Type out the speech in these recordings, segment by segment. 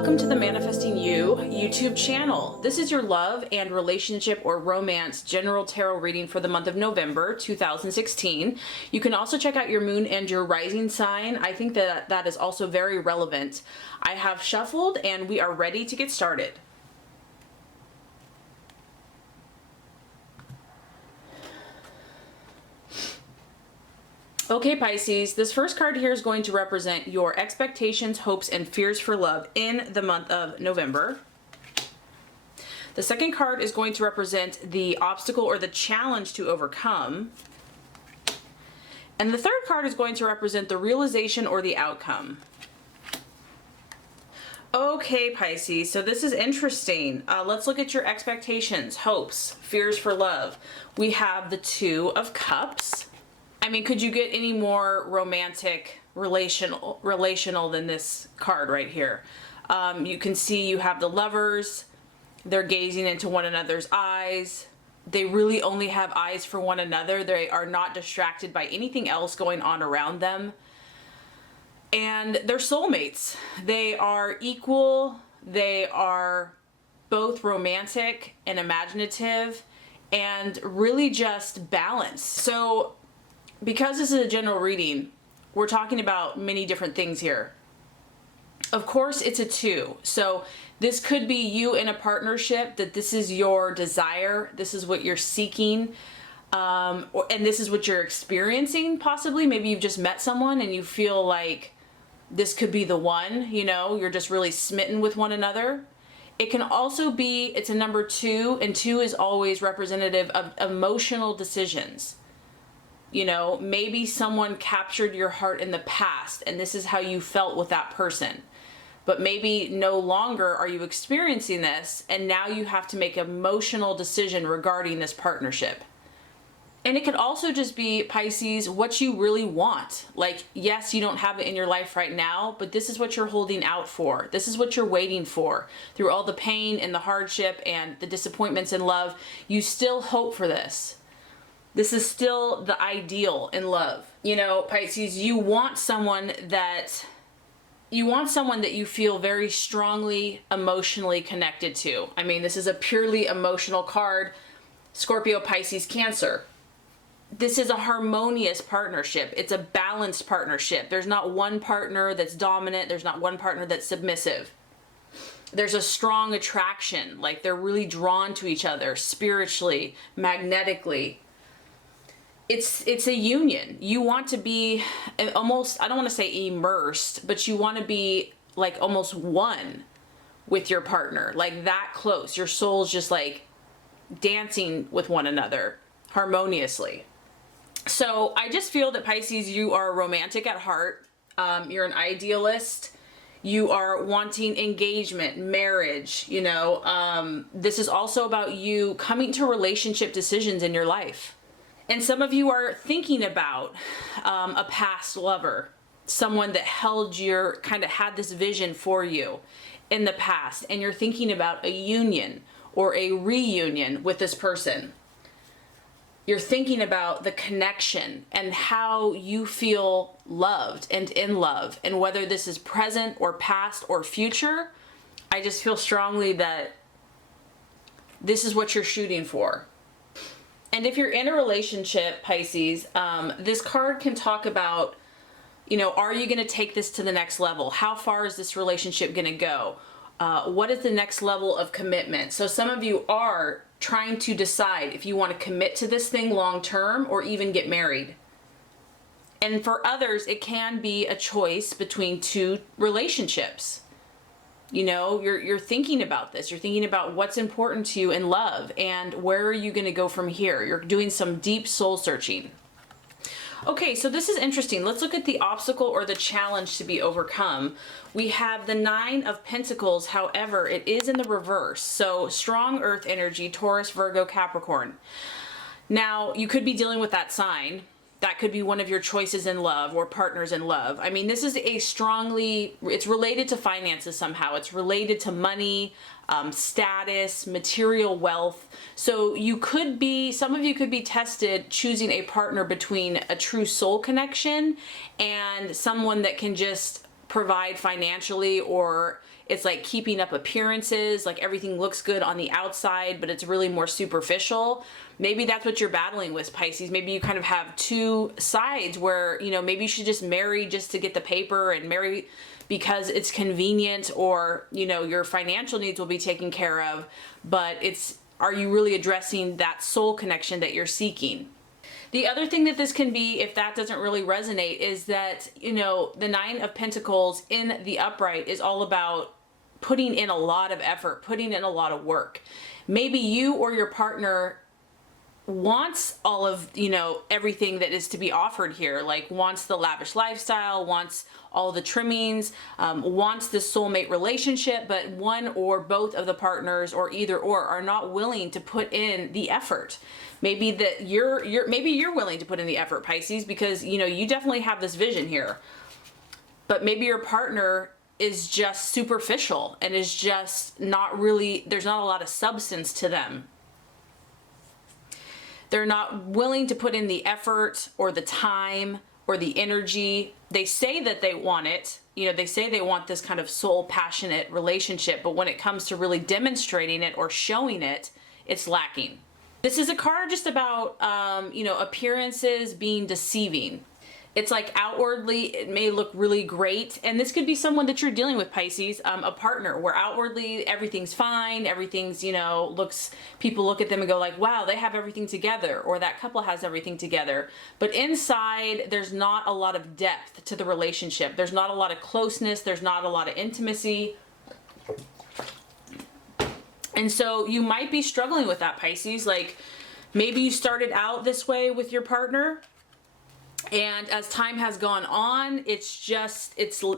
welcome to the Manifesting You YouTube channel. This is your love and relationship or romance general tarot reading for the month of November 2016. You can also check out your moon and your rising sign. I think that is also very relevant. I have shuffled and we are ready to get started. Okay, Pisces, this first card here is going to represent your expectations, hopes, and fears for love in the month of November. The second card is going to represent the obstacle or the challenge to overcome. And the third card is going to represent the realization or the outcome. Okay, Pisces, so this is interesting. Let's look at your expectations, hopes, fears for love. We have the Two of Cups. I mean, could you get any more romantic, relational than this card right here? You can see you have the Lovers. They're gazing into one another's eyes. They really only have eyes for one another. They are not distracted by anything else going on around them. And they're soulmates. They are equal. They are both romantic and imaginative and really just balanced. So because this is a general reading, we're talking about many different things here. Of course, it's a two. So this could be you in a partnership, that this is your desire. This is what you're seeking. And this is what you're experiencing, possibly. Maybe you've just met someone and you feel like this could be the one, you know, you're just really smitten with one another. It can also be, it's a number two, and two is always representative of emotional decisions. You know, maybe someone captured your heart in the past and this is how you felt with that person. But maybe no longer are you experiencing this and now you have to make an emotional decision regarding this partnership. And it could also just be, Pisces, what you really want. Like, yes, you don't have it in your life right now, but this is what you're holding out for. This is what you're waiting for. Through all the pain and the hardship and the disappointments in love, you still hope for this. This is still the ideal in love. You know, Pisces, you want someone that you feel very strongly emotionally connected to. I mean, this is a purely emotional card. Scorpio, Pisces, Cancer. This is a harmonious partnership. It's a balanced partnership. There's not one partner that's dominant. There's not one partner that's submissive. There's a strong attraction. Like, they're really drawn to each other spiritually, magnetically. It's a union. You want to be almost, I don't want to say immersed, but you want to be like almost one with your partner, like that close. Your soul's just like dancing with one another harmoniously. So I just feel that, Pisces, you are romantic at heart. You're an idealist. You are wanting engagement, marriage, you know. This is also about you coming to relationship decisions in your life. And some of you are thinking about a past lover, someone that kind of had this vision for you in the past, and you're thinking about a union or a reunion with this person. You're thinking about the connection and how you feel loved and in love, and whether this is present or past or future. I just feel strongly that this is what you're shooting for. And if you're in a relationship, Pisces, this card can talk about, you know, are you going to take this to the next level? How far is this relationship going to go? What is the next level of commitment? So some of you are trying to decide if you want to commit to this thing long term or even get married. And for others, it can be a choice between two relationships. You know, you're thinking about this. You're thinking about what's important to you in love and where are you going to go from here. You're doing some deep soul searching. Okay, so this is interesting. Let's look at the obstacle or the challenge to be overcome. We have the Nine of Pentacles. However, it is in the reverse. So strong earth energy, Taurus, Virgo, Capricorn. Now, you could be dealing with that sign. That could be one of your choices in love or partners in love. I mean, this is it's related to finances somehow. It's related to money, status, material wealth. So some of you could be tested choosing a partner between a true soul connection and someone that can just provide financially, or It's like keeping up appearances, like everything looks good on the outside, but it's really more superficial. Maybe that's what you're battling with, Pisces. Maybe you kind of have two sides where, you know, maybe you should just marry just to get the paper and marry because it's convenient, or, you know, your financial needs will be taken care of, but are you really addressing that soul connection that you're seeking? The other thing that this can be, if that doesn't really resonate, is that, you know, the Nine of Pentacles in the upright is all about putting in a lot of effort, putting in a lot of work. Maybe you or your partner wants all of, you know, everything that is to be offered here, like wants the lavish lifestyle, wants all the trimmings, wants this soulmate relationship, but one or both of the partners, or either or, are not willing to put in the effort. Maybe that maybe you're willing to put in the effort, Pisces, because, you know, you definitely have this vision here, but maybe your partner is just superficial and is just not really, there's not a lot of substance to them. They're not willing to put in the effort or the time or the energy. They say that they want it. You know, they say they want this kind of soul passionate relationship, but when it comes to really demonstrating it or showing it, it's lacking. This is a card just about, you know, appearances being deceiving. It's like outwardly it may look really great, and this could be someone that you're dealing with, Pisces, a partner where outwardly everything's fine, everything's, you know, people look at them and go like, wow, they have everything together, or that couple has everything together. But inside, there's not a lot of depth to the relationship. There's not a lot of closeness. There's not a lot of intimacy. And so you might be struggling with that, Pisces. Like maybe you started out this way with your partner, and as time has gone on, it's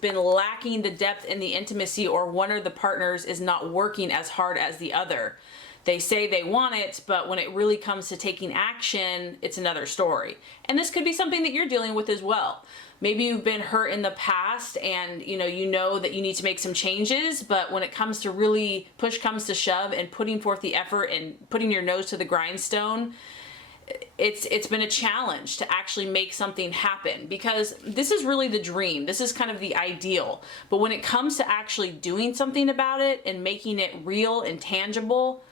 been lacking the depth and the intimacy, or one of the partners is not working as hard as the other. They say they want it, but when it really comes to taking action, it's another story. And this could be something that you're dealing with as well. Maybe you've been hurt in the past, and you know that you need to make some changes, but when it comes to really push comes to shove and putting forth the effort and putting your nose to the grindstone, it's been a challenge to actually make something happen, because this is really the dream. This is kind of the ideal. But when it comes to actually doing something about it and making it real and tangible,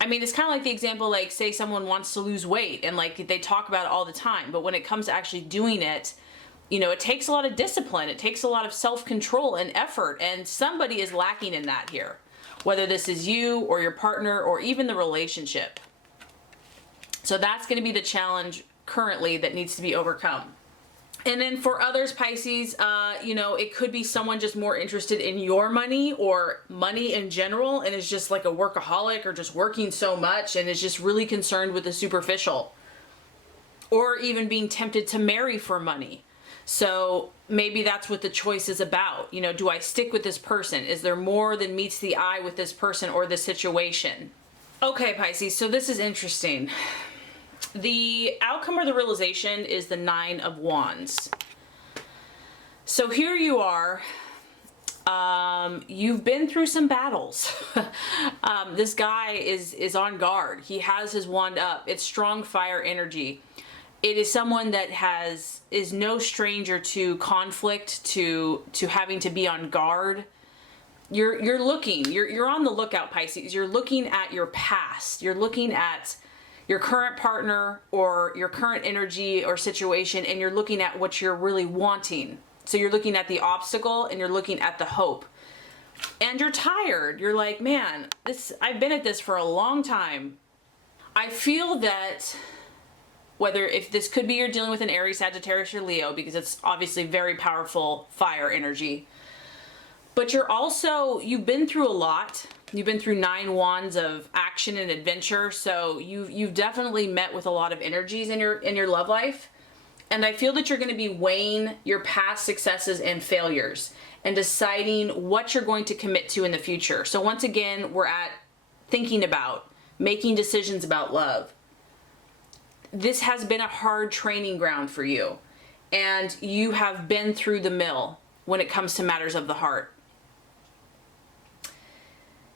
I mean, it's kind of like the example, like say someone wants to lose weight and like they talk about it all the time, but when it comes to actually doing it, you know, it takes a lot of discipline. It takes a lot of self-control and effort, and somebody is lacking in that here, whether this is you or your partner or even the relationship. So that's going to be the challenge currently that needs to be overcome. And then for others, Pisces, you know, it could be someone just more interested in your money or money in general, and is just like a workaholic or just working so much and is just really concerned with the superficial, or even being tempted to marry for money. So maybe that's what the choice is about. You know, do I stick with this person? Is there more than meets the eye with this person or this situation? Okay, Pisces, so this is interesting. The outcome or the realization is the Nine of Wands. So here you are. You've been through some battles. This guy is on guard. He has his wand up. It's strong fire energy. It is someone that is no stranger to conflict, to having to be on guard. You're looking. You're on the lookout, Pisces. You're looking at your past. You're looking at your current partner or your current energy or situation, and you're looking at what you're really wanting. So you're looking at the obstacle and you're looking at the hope. And you're tired. You're like, man, I've been at this for a long time. I feel that if this could be you're dealing with an Aries, Sagittarius, or Leo, because it's obviously very powerful fire energy. But you've been through a lot. You've been through 9 wands of action and adventure. So you've definitely met with a lot of energies in your love life. And I feel that you're going to be weighing your past successes and failures and deciding what you're going to commit to in the future. So once again, we're at thinking about making decisions about love. This has been a hard training ground for you, and you have been through the mill when it comes to matters of the heart.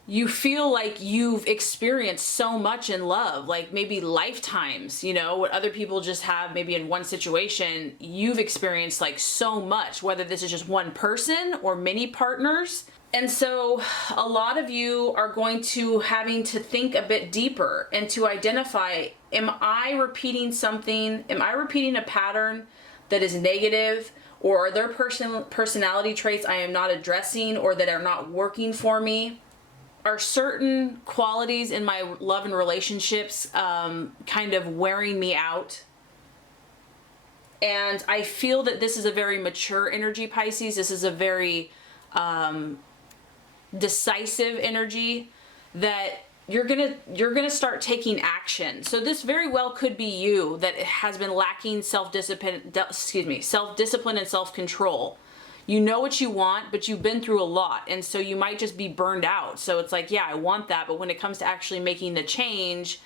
You feel like you've experienced so much in love, like maybe lifetimes, you know, what other people just have maybe in one situation, you've experienced like so much, whether this is just one person or many partners. And so a lot of you are going to having to think a bit deeper and to identify, am I repeating something? Am I repeating a pattern that is negative, or are there personality traits I am not addressing or that are not working for me? Are certain qualities in my love and relationships kind of wearing me out? And I feel that this is a very mature energy, Pisces. This is a very decisive energy that you're gonna start taking action. So this very well could be you that has been lacking self-discipline and self-control. You know what you want, but you've been through a lot, and so you might just be burned out. So it's like, yeah, I want that, but when it comes to actually making the change,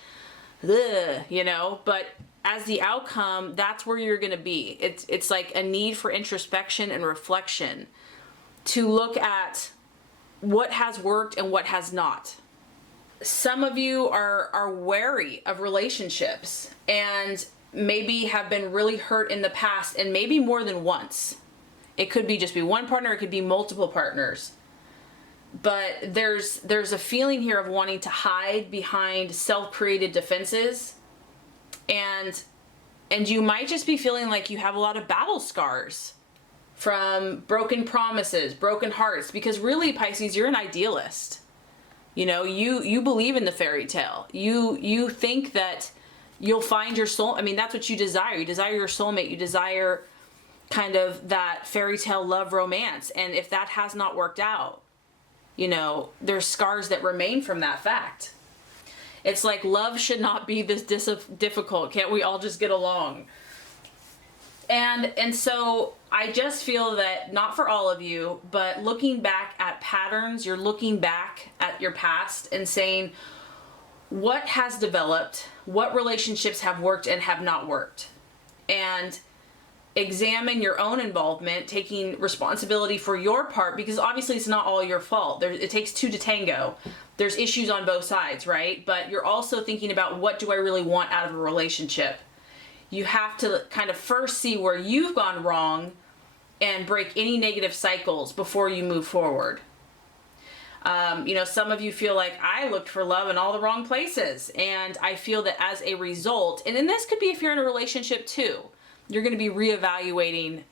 you know, but as the outcome, that's where you're gonna be. It's like a need for introspection and reflection to look at what has worked and what has not. Some of you are wary of relationships and maybe have been really hurt in the past, and maybe more than once. It could be just be one partner, it could be multiple partners. But there's a feeling here of wanting to hide behind self-created defenses, and you might just be feeling like you have a lot of battle scars from broken promises, broken hearts, because really, Pisces, you're an idealist. You know, you believe in the fairy tale. You think that you'll find your soul. I mean, that's what you desire. You desire your soulmate. You desire kind of that fairy tale love romance. And if that has not worked out, you know, there's scars that remain from that fact. It's like love should not be this difficult. Can't we all just get along? And so I just feel that, not for all of you, but looking back at patterns, you're looking back at your past and saying, what has developed? What relationships have worked and have not worked? And examine your own involvement, taking responsibility for your part, because obviously it's not all your fault. It takes two to tango. There's issues on both sides, right? But you're also thinking about, what do I really want out of a relationship? You have to kind of first see where you've gone wrong and break any negative cycles before you move forward. You know, some of you feel like, I looked for love in all the wrong places. And I feel that as a result, and then this could be if you're in a relationship too, you're going to be reevaluating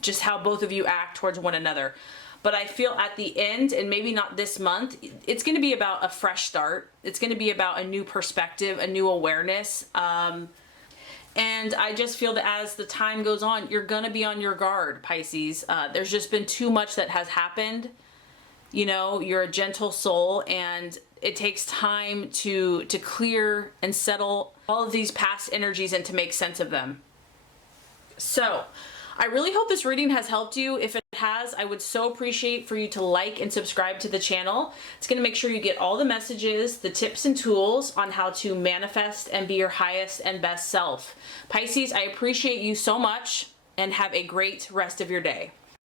just how both of you act towards one another. But I feel at the end, and maybe not this month, it's going to be about a fresh start. It's going to be about a new perspective, a new awareness. And I just feel that as the time goes on, you're going to be on your guard, Pisces. There's just been too much that has happened. You know, you're a gentle soul, and it takes time to clear and settle all of these past energies and to make sense of them. So I really hope this reading has helped you. If it has, I would so appreciate for you to like and subscribe to the channel. It's going to make sure you get all the messages, the tips and tools on how to manifest and be your highest and best self. Pisces, I appreciate you so much, and have a great rest of your day.